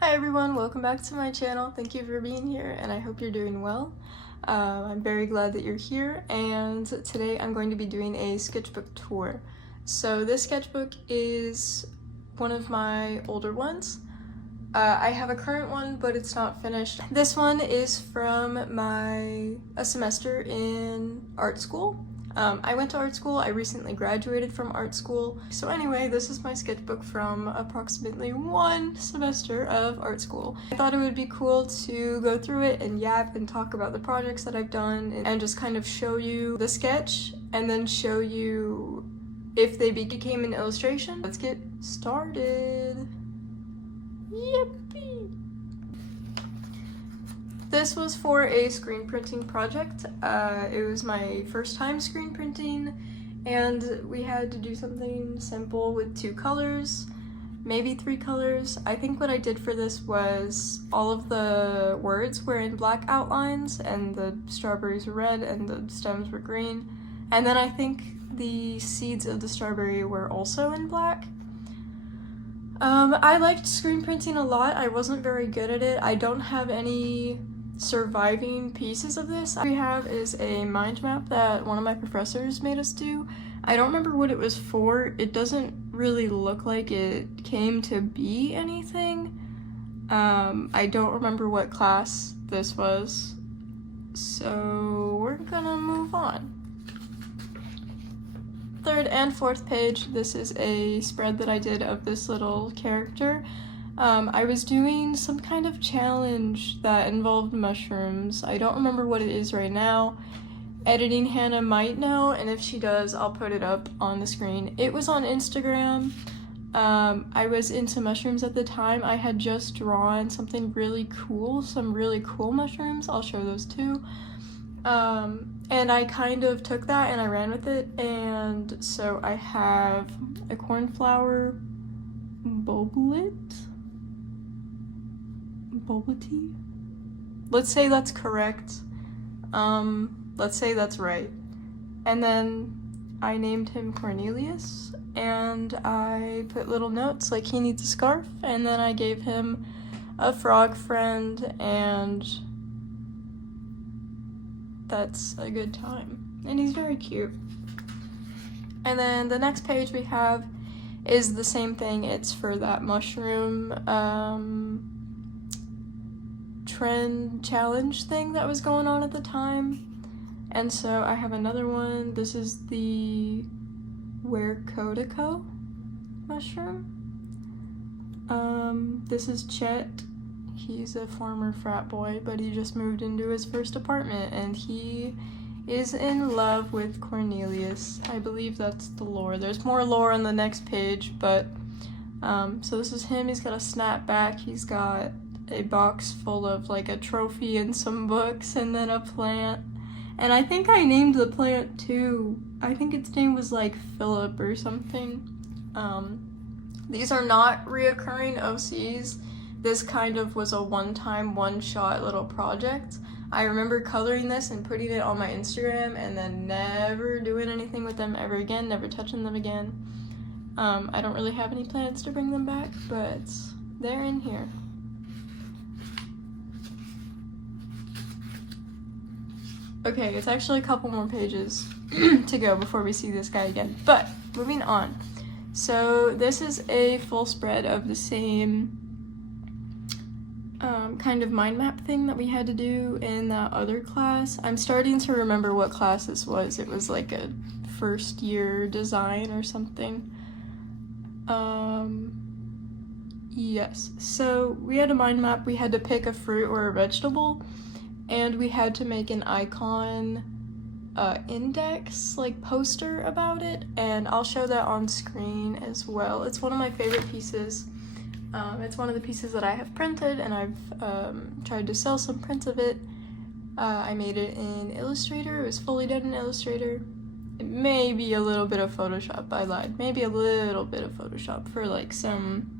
Hi everyone, welcome back to my channel. Thank you for being here and I hope you're doing well. I'm very glad that you're here, and today I'm going to be doing a sketchbook tour. So this sketchbook is one of my older ones. I have a current one, but it's not finished. This one is from a semester in art school. I went to art school. I recently graduated from art school. So anyway, this is my sketchbook from approximately one semester of art school. I thought it would be cool to go through it and yap and talk about the projects that I've done and just kind of show you the sketch and then show you if they became an illustration. Let's get started. Yippee! This was for a screen printing project. It was my first time screen printing, and we had to do something simple with 2 colors, maybe 3 colors. I think what I did for this was all of the words were in black outlines, and the strawberries were red, and the stems were green. And then I think the seeds of the strawberry were also in black. I liked screen printing a lot. I wasn't very good at it. I don't have any surviving pieces of this. What we have is a mind map that one of my professors made us do. I don't remember what it was for. It doesn't really look like it came to be anything. I don't remember what class this was, so we're gonna move on. Third and fourth page, this is a spread that I did of this little character. I was doing some kind of challenge that involved mushrooms. I don't remember what it is right now. Editing Hannah might know, and if she does, I'll put it up on the screen. It was on Instagram. I was into mushrooms at the time. I had just drawn something really cool, some really cool mushrooms. I'll show those too. And I kind of took that and I ran with it, and so I have a cornflower boblet? Boblety? Let's say that's correct. Let's say that's right. And then I named him Cornelius, and I put little notes like he needs a scarf, and then I gave him a frog friend, and that's a good time. And he's very cute. And then the next page we have is the same thing. It's for that mushroom trend challenge thing that was going on at the time. And so I have another one. This is the Wercodico mushroom. This is Chet. He's a former frat boy, but he just moved into his first apartment, and he is in love with Cornelius. I believe that's the lore. There's more lore on the next page, but so this is him. He's got a snapback. He's got a box full of like a trophy and some books, and then a plant. And I think I named the plant too. I think its name was like Philip or something. These are not reoccurring OCs. This kind of was a one-time, one-shot little project. I remember coloring this and putting it on my Instagram and then never doing anything with them ever again, never touching them again. I don't really have any plans to bring them back, but they're in here. Okay, it's actually a couple more pages to go before we see this guy again, but moving on. So this is a full spread of the same kind of mind map thing that we had to do in that other class. I'm starting to remember what class this was. It was like a first year design or something. Yes. So we had a mind map. We had to pick a fruit or a vegetable, and we had to make an icon index, like poster about it, and I'll show that on screen as well. It's one of my favorite pieces. It's one of the pieces that I have printed, and I've tried to sell some prints of it. I made it in Illustrator. It was fully done in Illustrator. Maybe a little bit of Photoshop. I lied. Maybe a little bit of Photoshop for like some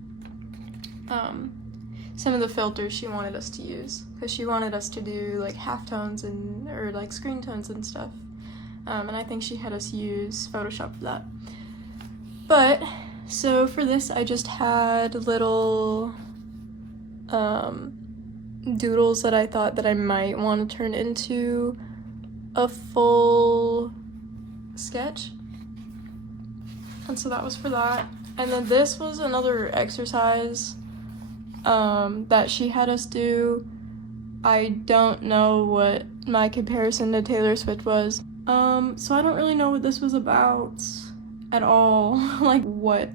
of the filters she wanted us to use, because she wanted us to do like halftones or like screen tones and stuff. And I think she had us use Photoshop for that. But so for this, I just had little doodles that I thought that I might want to turn into a full sketch. And so that was for that. And then this was another exercise that she had us do. I don't know what my comparison to Taylor Swift was. So I don't really know what this was about at all. Like, what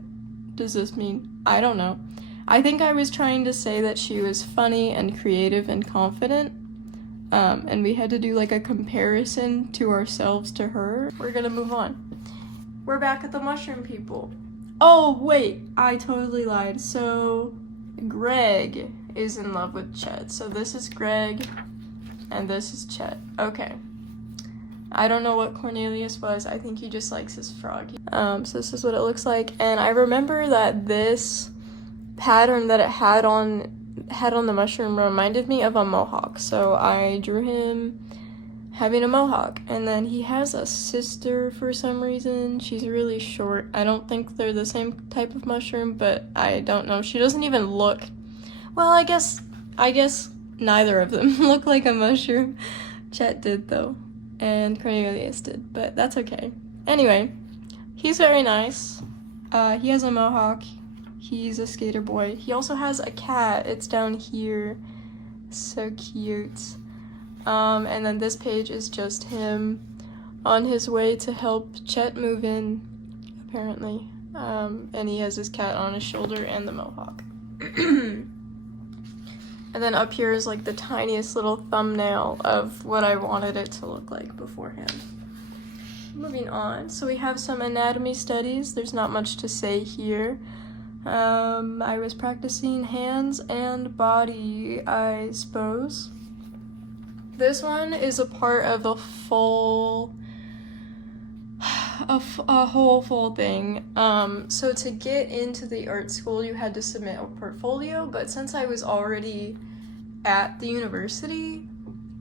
does this mean? I don't know. I think I was trying to say that she was funny and creative and confident. And we had to do like a comparison to ourselves to her. We're gonna move on. We're back at the mushroom people. Oh, wait, I totally lied. So Greg is in love with Chet. So this is Greg and this is Chet. Okay. I don't know what Cornelius was. I think he just likes his frog. So this is what it looks like. And I remember that this pattern that it had on the mushroom reminded me of a mohawk. So I drew him having a mohawk. And then he has a sister for some reason. She's really short. I don't think they're the same type of mushroom, but I don't know. She doesn't even look... Well, I guess neither of them look like a mushroom. Chet did, though. And Cornelius did, but that's okay. Anyway, he's very nice. He has a mohawk. He's a skater boy. He also has a cat. It's down here. So cute. And then this page is just him on his way to help Chet move in, apparently. And he has his cat on his shoulder and the mohawk. And then up here is like the tiniest little thumbnail of what I wanted it to look like beforehand. Moving on, so we have some anatomy studies. There's not much to say here. I was practicing hands and body, I suppose. This one is a part of a full, a whole full thing. So to get into the art school, you had to submit a portfolio, but since I was already at the university,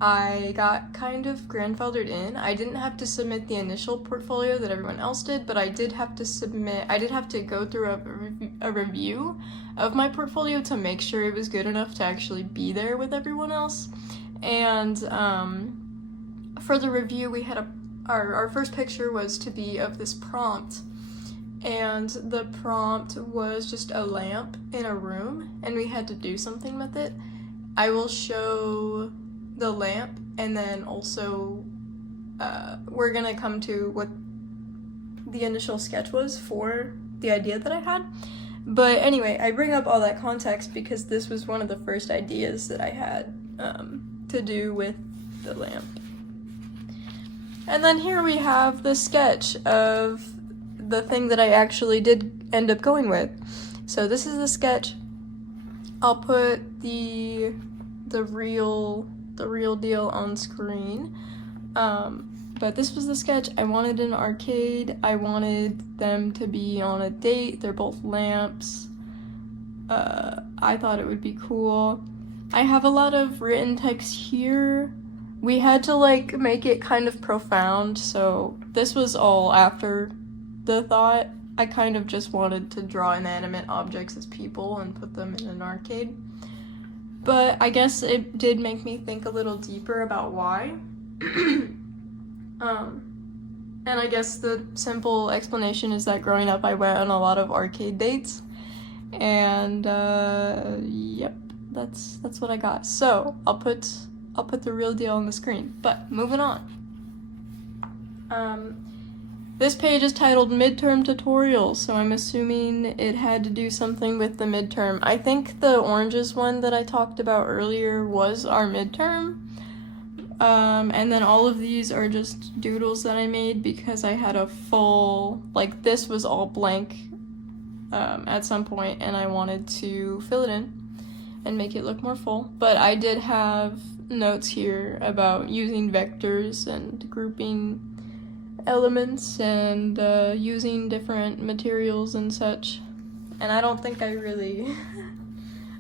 I got kind of grandfathered in. I didn't have to submit the initial portfolio that everyone else did, but I did have to go through a review of my portfolio to make sure it was good enough to actually be there with everyone else. And for the review, we had our first picture was to be of this prompt, and the prompt was just a lamp in a room, and we had to do something with it. I will show the lamp, and then also we're gonna come to what the initial sketch was for the idea that I had. But anyway, I bring up all that context because this was one of the first ideas that I had to do with the lamp. And then here we have the sketch of the thing that I actually did end up going with. So this is the sketch. I'll put the real deal on screen. But this was the sketch. I wanted an arcade. I wanted them to be on a date. They're both lamps. I thought it would be cool. I have a lot of written text here. We had to like make it kind of profound, so this was all after the thought. I kind of just wanted to draw inanimate objects as people and put them in an arcade. But I guess it did make me think a little deeper about why. And I guess the simple explanation is that growing up I went on a lot of arcade dates. And yep, that's what I got. So I'll put the real deal on the screen. But moving on. This page is titled Midterm Tutorial, so I'm assuming it had to do something with the midterm. I think the oranges one that I talked about earlier was our midterm. And then all of these are just doodles that I made because I had a full, like this was all blank at some point, and I wanted to fill it in and make it look more full. But I did have notes here about using vectors and grouping elements and using different materials and such. And I don't think I really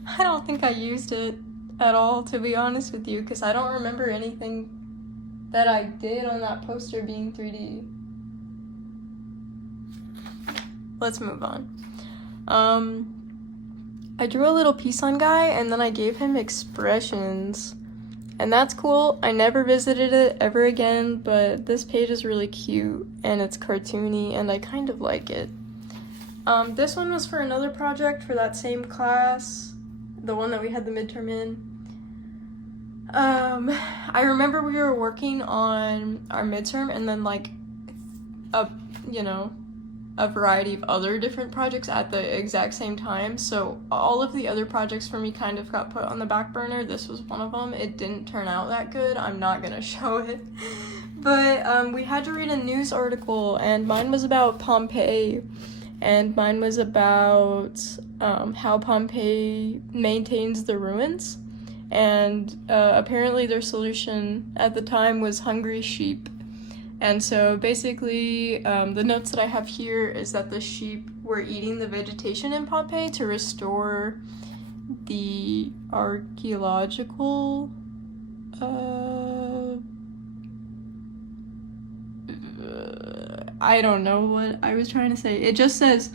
I don't think I used it at all, to be honest with you, because I don't remember anything that I did on that poster being 3D. Let's move on. I drew a little peace sign guy, and then I gave him expressions. And that's cool. I never visited it ever again, but this page is really cute, and it's cartoony, and I kind of like it. This one was for another project for that same class, the one that we had the midterm in. I remember we were working on our midterm and then like a variety of other different projects at the exact same time, so all of the other projects for me kind of got put on the back burner. This was one of them. It didn't turn out that good. I'm not gonna show it. But we had to read a news article, and mine was about Pompeii, and mine was about how Pompeii maintains the ruins, and apparently their solution at the time was hungry sheep. And so basically, the notes that I have here is that the sheep were eating the vegetation in Pompeii to restore the archaeological, I don't know what I was trying to say. It just says,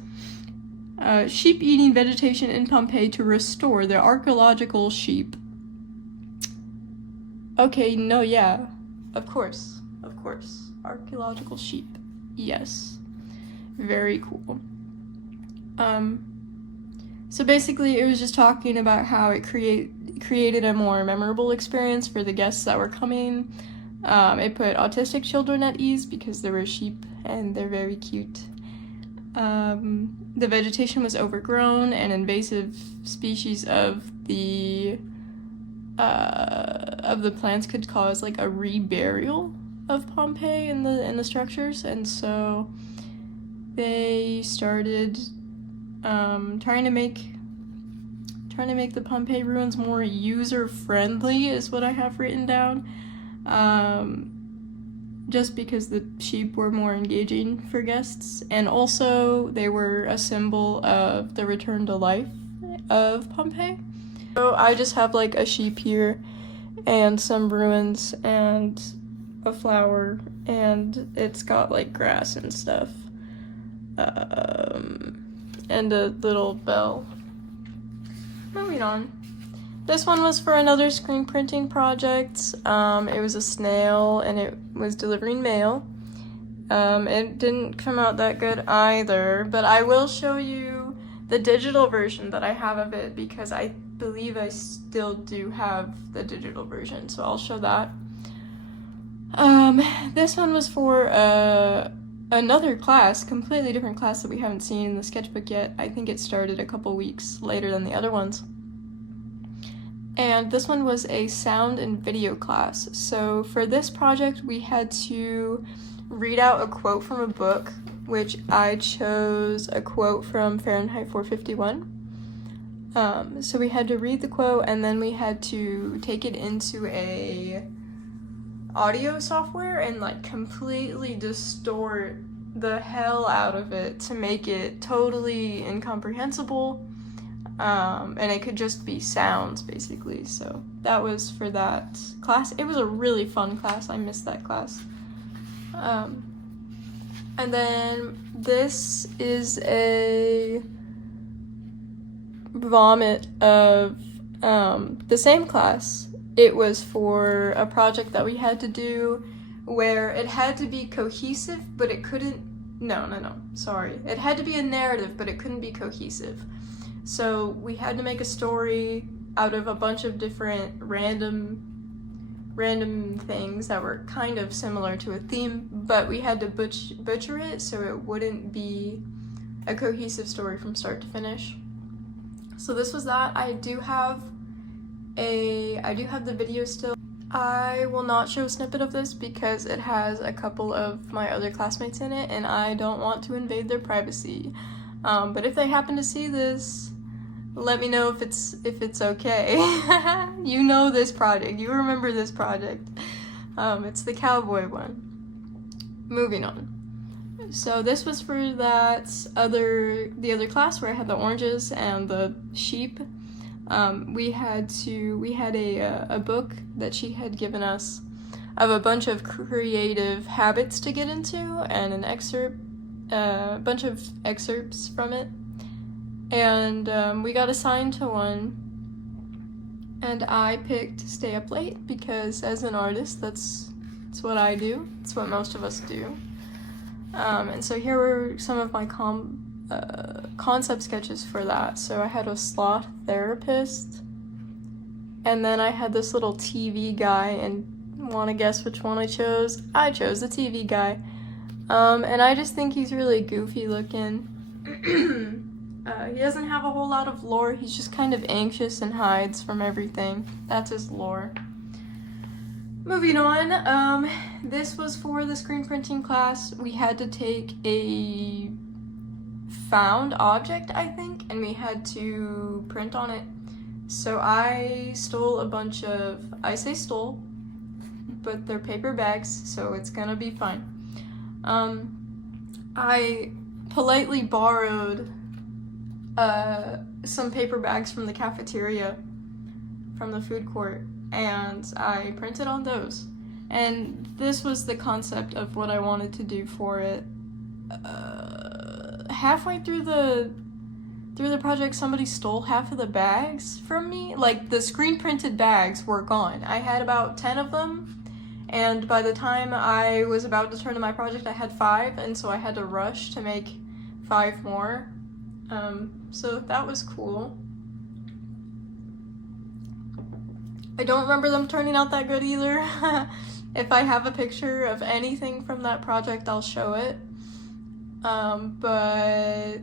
sheep eating vegetation in Pompeii to restore the archaeological sheep. Okay, no, yeah, of course. Archaeological sheep. Yes. Very cool. So basically it was just talking about how it created a more memorable experience for the guests that were coming. It put autistic children at ease because there were sheep and they're very cute. The vegetation was overgrown, and invasive species of the plants could cause like a reburial of Pompeii in the structures, and so they started trying to make the Pompeii ruins more user-friendly is what I have written down, just because the sheep were more engaging for guests, and also they were a symbol of the return to life of Pompeii. So I just have like a sheep here and some ruins and a flower, and it's got like grass and stuff, and a little bell. Moving on. This one was for another screen printing project. It was a snail and it was delivering mail. It didn't come out that good either, but I will show you the digital version that I have of it because I believe I still do have the digital version, so I'll show that. This one was for another class, completely different class that we haven't seen in the sketchbook yet. I think it started a couple weeks later than the other ones. And this one was a sound and video class. So for this project, we had to read out a quote from a book, which I chose a quote from Fahrenheit 451. So we had to read the quote, and then we had to take it into a audio software and like completely distort the hell out of it to make it totally incomprehensible, and it could just be sounds basically. So that was for that class. It was a really fun class. I missed that class. And then this is a vomit of the same class. It was for a project that we had to do where it had to be cohesive, but it couldn't, sorry. It had to be a narrative, but it couldn't be cohesive. So we had to make a story out of a bunch of different random things that were kind of similar to a theme, but we had to butcher it so it wouldn't be a cohesive story from start to finish. So this was that. I do have the video still. I will not show a snippet of this because it has a couple of my other classmates in it and I don't want to invade their privacy. But if they happen to see this, let me know if it's okay. You know this project. You remember this project. It's the cowboy one. Moving on. So this was for the other class where I had the oranges and the sheep. We had a book that she had given us of a bunch of creative habits to get into and a bunch of excerpts from it. and we got assigned to one, and I picked Stay Up Late because as an artist, that's what I do. It's what most of us do. And so here were some of my concept sketches for that. So I had a sloth therapist, and then I had this little TV guy, and want to guess which one I chose? I chose the TV guy. And I just think he's really goofy looking. He doesn't have a whole lot of lore. He's just kind of anxious and hides from everything. That's his lore. Moving on, this was for the screen printing class. We had to take a found object, I think, and we had to print on it. So I stole a bunch of, I say stole, but they're paper bags, so it's gonna be fine. I politely borrowed some paper bags from the cafeteria, from the food court, and I printed on those. And this was the concept of what I wanted to do for it. Halfway through the project, somebody stole half of the bags from me. Like, the screen printed bags were gone. I had about 10 of them, and by the time I was about to turn in my project, I had 5, and so I had to rush to make 5 more. So that was cool. I don't remember them turning out that good either. If I have a picture of anything from that project, I'll show it. But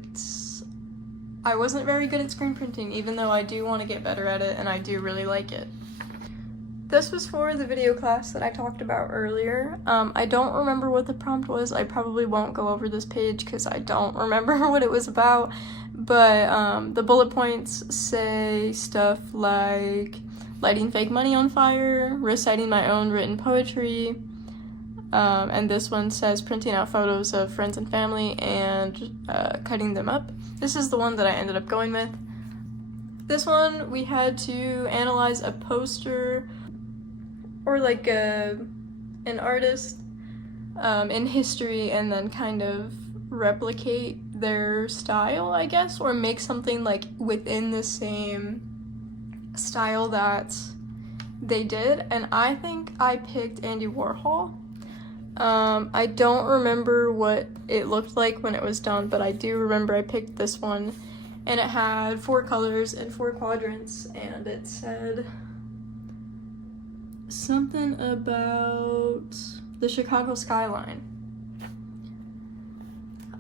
I wasn't very good at screen printing, even though I do want to get better at it, and I do really like it. This was for the video class that I talked about earlier. I don't remember what the prompt was. I probably won't go over this page because I don't remember what it was about. But the bullet points say stuff like lighting fake money on fire, reciting my own written poetry, and this one says printing out photos of friends and family and cutting them up. This is the one that I ended up going with. This one, we had to analyze a poster or like an artist in history and then kind of replicate their style, I guess, or make something like within the same style that they did. And I think I picked Andy Warhol. I don't remember what it looked like when it was done, but I do remember I picked this one, and it had 4 colors and 4 quadrants, and it said something about the Chicago skyline.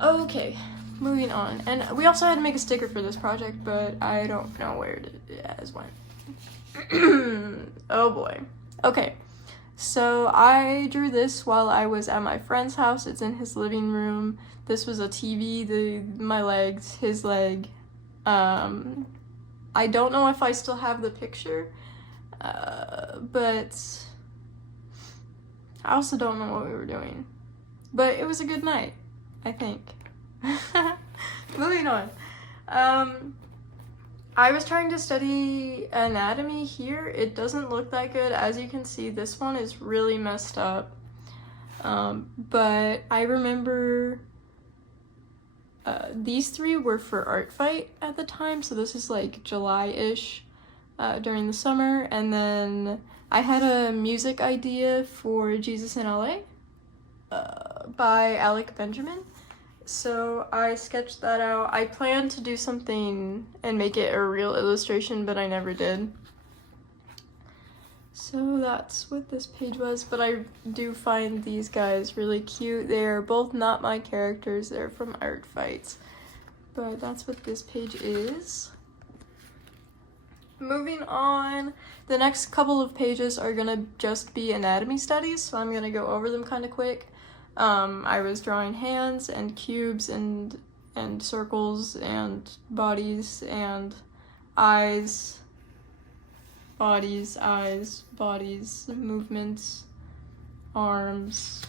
Okay, moving on. And we also had to make a sticker for this project, but I don't know where it went. Oh boy. Okay, so I drew this while I was at my friend's house. It's in his living room. This was a TV, my legs, his leg. I don't know if I still have the picture, but I also don't know what we were doing. But it was a good night, I think. Moving on. I was trying to study anatomy here. It doesn't look that good. As you can see, this one is really messed up. But I remember these 3 were for Art Fight at the time, so this is like July-ish during the summer. And then I had a music idea for Jesus in LA by Alec Benjamin. So I sketched that out. I planned to do something and make it a real illustration, but I never did. So that's what this page was, but I do find these guys really cute. They're both not my characters, they're from Art Fights. But that's what this page is. Moving on, the next couple of pages are gonna just be anatomy studies, so I'm gonna go over them kind of quick. I was drawing hands and cubes and circles and bodies and eyes, movements, arms.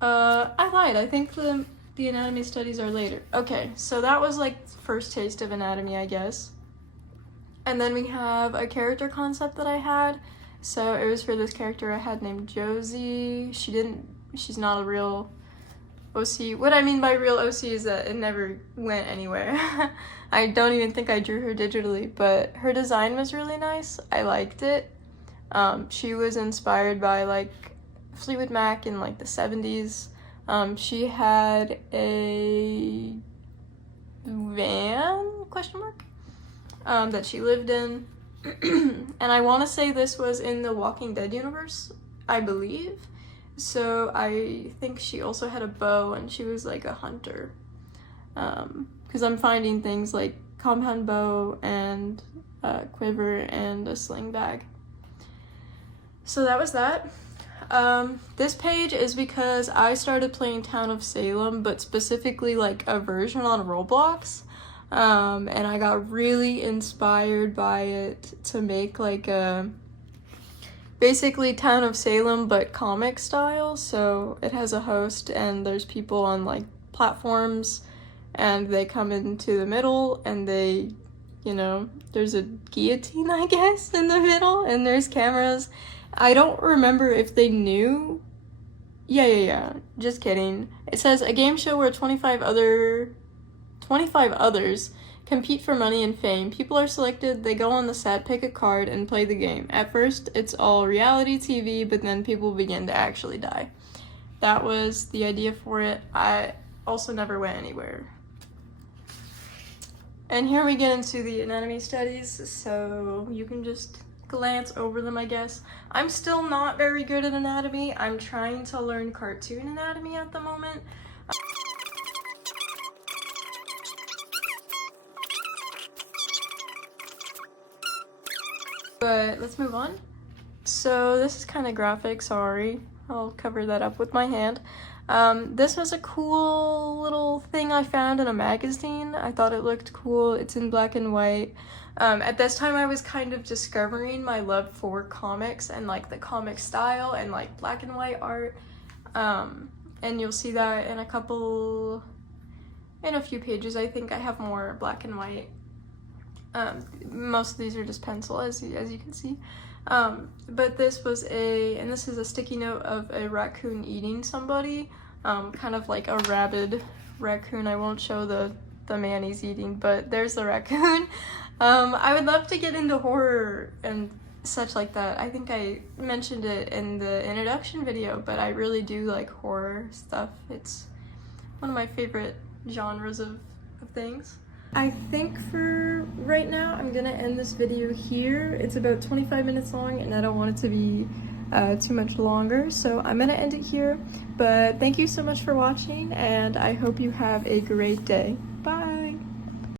I lied. I think the anatomy studies are later. Okay, so that was like the first taste of anatomy, I guess. And then we have a character concept that I had. So it was for this character I had named Josie. She's not a real OC. What I mean by real OC is that it never went anywhere. I don't even think I drew her digitally, but her design was really nice. I liked it. She was inspired by like Fleetwood Mac in like the 70s. She had a van, question mark, that she lived in. And I want to say this was in the Walking Dead universe, I believe. So I think she also had a bow and she was like a hunter. Because I'm finding things like compound bow and quiver and a sling bag. So that was that. This page is because I started playing Town of Salem, but specifically like a version on Roblox. And I got really inspired by it to make like a basically Town of Salem but comic style. So it has a host and there's people on like platforms and they come into the middle and they, you know, there's a guillotine I guess in the middle and there's cameras. I don't remember if they knew. Yeah, just kidding. It says a game show where 25 others compete for money and fame. People are selected, they go on the set, pick a card, and play the game. At first, it's all reality TV, but then people begin to actually die. That was the idea for it. I also never went anywhere. And here we get into the anatomy studies, so you can just glance over them, I guess. I'm still not very good at anatomy. I'm trying to learn cartoon anatomy at the moment. But let's move on. So this is kind of graphic, sorry. I'll cover that up with my hand. This was a cool little thing I found in a magazine. I thought it looked cool. It's in black and white. At this time I was kind of discovering my love for comics and like the comic style and like black and white art. And you'll see that in a few pages. I think I have more black and white. Most of these are just pencil, as you can see. But this was and this is a sticky note of a raccoon eating somebody, kind of like a rabid raccoon. I won't show the man he's eating, but there's the raccoon. I would love to get into horror and such like that. I think I mentioned it in the introduction video, but I really do like horror stuff. It's one of my favorite genres of things. I think for right now, I'm gonna end this video here. It's about 25 minutes long and I don't want it to be too much longer, so I'm gonna end it here. But thank you so much for watching and I hope you have a great day.